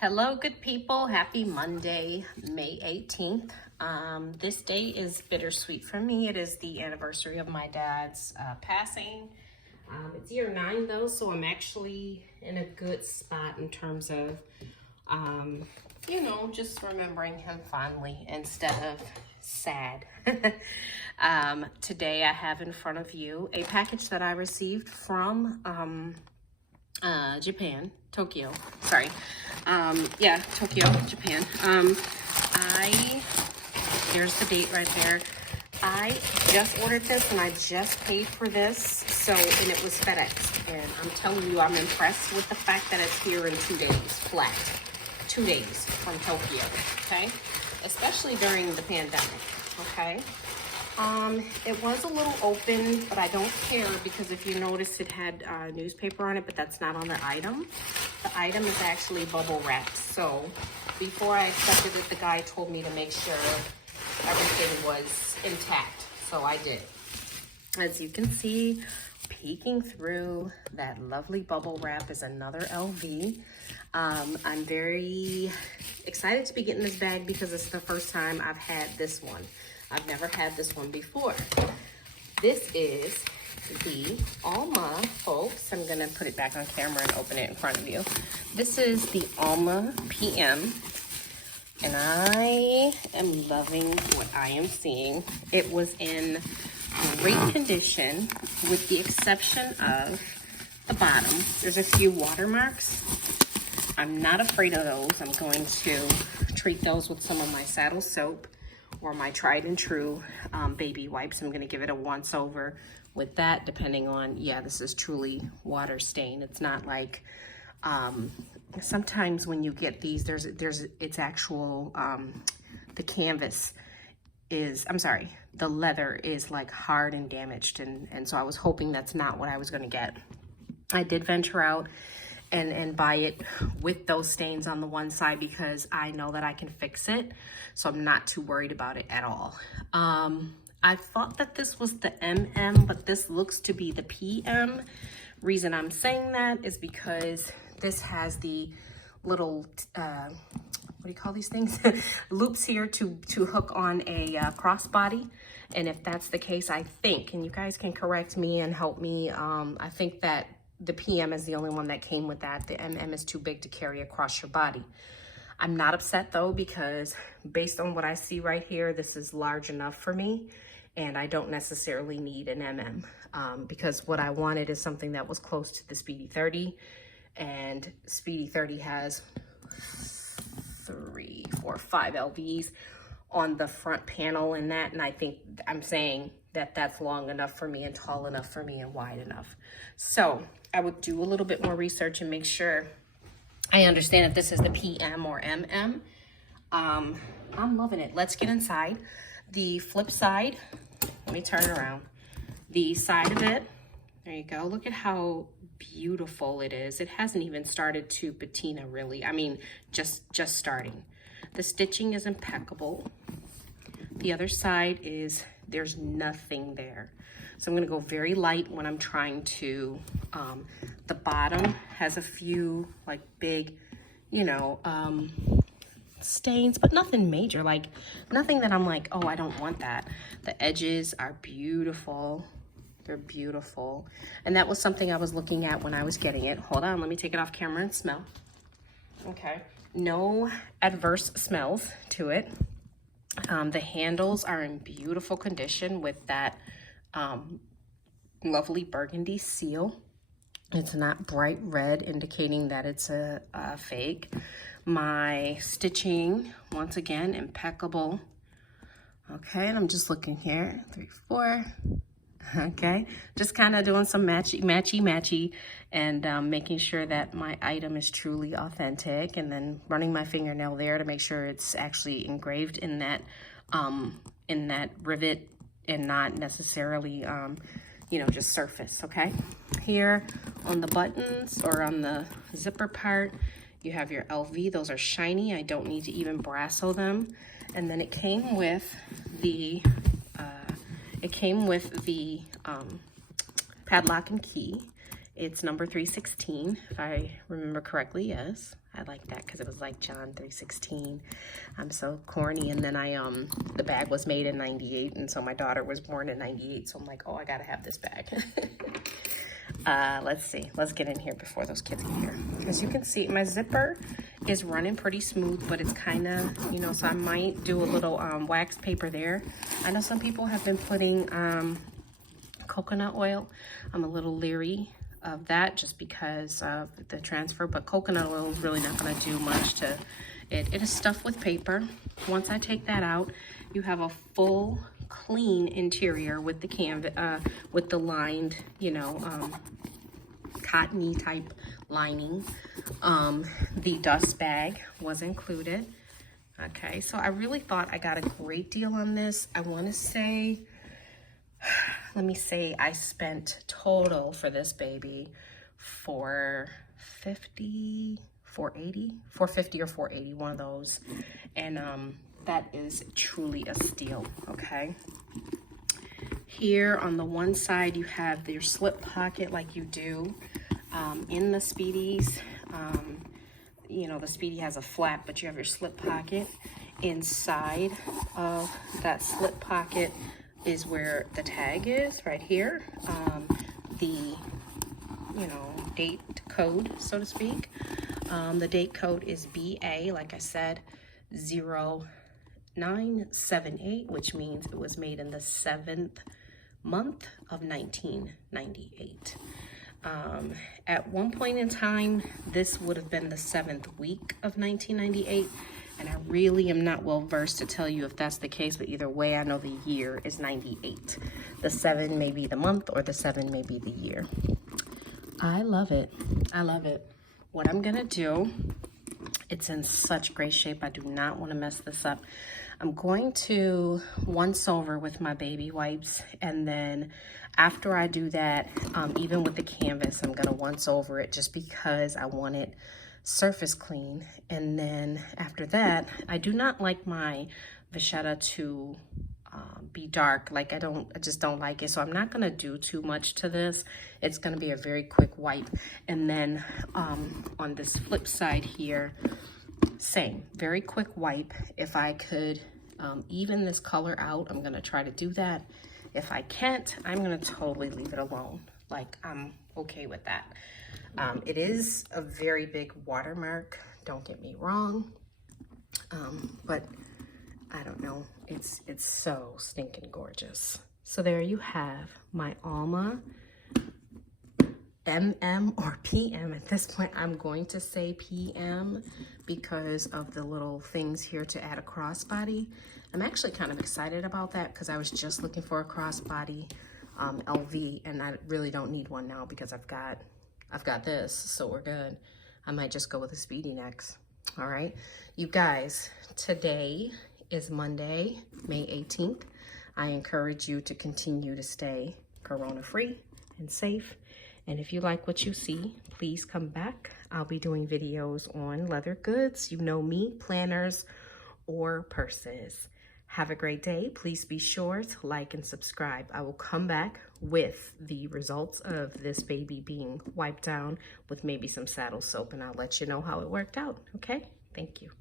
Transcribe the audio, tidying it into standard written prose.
Hello, good people. Happy Monday, May 18th. This day is bittersweet for me. It is the anniversary of my dad's passing. It's year 9 though, so I'm actually in a good spot in terms of, just remembering him fondly instead of sad. Today I have in front of you a package that I received from Japan, Tokyo, sorry. Tokyo, Japan. There's the date right there. I just ordered this and I just paid for this, and it was FedEx. And I'm telling you, I'm impressed with the fact that it's here in 2 days, flat. 2 days from Tokyo, okay? Especially during the pandemic, okay? It was a little open, but I don't care because if you notice it had newspaper on it, but that's not on the item. The item is actually bubble wrapped. So before I accepted it, the guy told me to make sure everything was intact. So I did. As you can see, peeking through that lovely bubble wrap is another LV. I'm very excited to be getting this bag because it's the first time I've had this one. I've never had this one before. This is the Alma, folks. I'm gonna put it back on camera and open it in front of you. This is the Alma PM, and I am loving what I am seeing. It was in great condition with the exception of the bottom. There's a few watermarks. I'm not afraid of those. I'm going to treat those with some of my saddle soap or my tried and true baby wipes. I'm gonna give it a once over with that, depending on, this is truly water stain. It's not like, sometimes when you get these, it's actual, the canvas is, the leather is like hard and damaged. And so I was hoping that's not what I was gonna get. I did venture out and buy it with those stains on the one side because I know that I can fix it. So I'm not too worried about it at all. I thought that this was the MM, but this looks to be the PM. Reason I'm saying that is because this has the little, what do you call these things? Loops here to hook on a crossbody. And if that's the case, I think, and you guys can correct me and help me, I think that the PM is the only one that came with that. The MM is too big to carry across your body. I'm not upset though, because based on what I see right here, this is large enough for me and I don't necessarily need an MM because what I wanted is something that was close to the Speedy 30, and Speedy 30 has 3, 4, 5 LVs on the front panel and that, and I think I'm saying that that's long enough for me and tall enough for me and wide enough. So I would do a little bit more research and make sure I understand if this is the PM or MM. I'm loving it. Let's get inside. The flip side, let me turn it around. The side of it, there you go. Look at how beautiful it is. It hasn't even started to patina really. I mean, just starting. The stitching is impeccable. The other side is, there's nothing there. So I'm gonna go very light when I'm trying to, the bottom has a few like big, stains, but nothing major, like nothing that I'm like, oh, I don't want that. The edges are beautiful. They're beautiful. And that was something I was looking at when I was getting it. Hold on, let me take it off camera and smell. Okay, no adverse smells to it. The handles are in beautiful condition with that lovely burgundy seal. It's not bright red, indicating that it's a fake. My stitching, once again, impeccable. Okay, and I'm just looking here, 3, 4. Okay, just kind of doing some matchy, and making sure that my item is truly authentic, and then running my fingernail there to make sure it's actually engraved in that rivet and not necessarily, just surface. Okay, here on the buttons or on the zipper part, you have your LV. Those are shiny. I don't need to even brasso them. And then it came with the padlock and key. It's number 316, if I remember correctly. Yes, I like that because it was like John 316. I'm so corny. And then the bag was made in 98, and so my daughter was born in 98, so I'm like, oh, I gotta have this bag. Let's see, let's get in here before those kids get here. As you can see, my zipper is running pretty smooth, but it's kind of, you know, so I might do a little wax paper there. I know some people have been putting coconut oil. I'm a little leery of that just because of the transfer, but coconut oil is really not going to do much to it. It is stuffed with paper. Once I take that out, you have a full clean interior with the canvas, with the lined, you know, cottony type lining. The dust bag was included. Okay, so I really thought I got a great deal on this. I want to say, let me say I spent total for this baby $450 or $480, one of those. And that is truly a steal, okay? Here on the one side, you have your slip pocket like you do in the Speedies. You know, the Speedy has a flap, but you have your slip pocket. Inside of that slip pocket is where the tag is, right here. The, you know, date code, so to speak. The date code is BA, like I said, 0978, which means it was made in the 7th month of 1998. At one point in time, this would have been the 7th week of 1998. And I really am not well versed to tell you if that's the case, but either way, I know the year is 98. The 7 may be the month, or the 7 may be the year. I love it. I love it. What I'm gonna do, it's in such great shape. I do not want to mess this up. I'm going to once over with my baby wipes, and then after I do that, even with the canvas, I'm gonna once over it just because I want it surface clean. And then after that, I do not like my vachetta to be dark. Like I just don't like it. So I'm not gonna do too much to this. It's gonna be a very quick wipe. And then on this flip side here, same, very quick wipe. If I could even this color out, I'm gonna try to do that. If I can't, I'm gonna totally leave it alone. Like I'm okay with that. It is a very big watermark, don't get me wrong, but I don't know, it's so stinking gorgeous. So there you have my Alma MM or PM. At this point, I'm going to say PM because of the little things here to add a crossbody. I'm actually kind of excited about that because I was just looking for a crossbody LV, and I really don't need one now because I've got this, so we're good. I might just go with a Speedy next. All right, you guys, today is Monday, May 18th. I encourage you to continue to stay corona-free and safe. And if you like what you see, please come back. I'll be doing videos on leather goods, you know me, planners or purses. Have a great day. Please be sure to like and subscribe. I will come back with the results of this baby being wiped down with maybe some saddle soap, and I'll let you know how it worked out, okay? Thank you.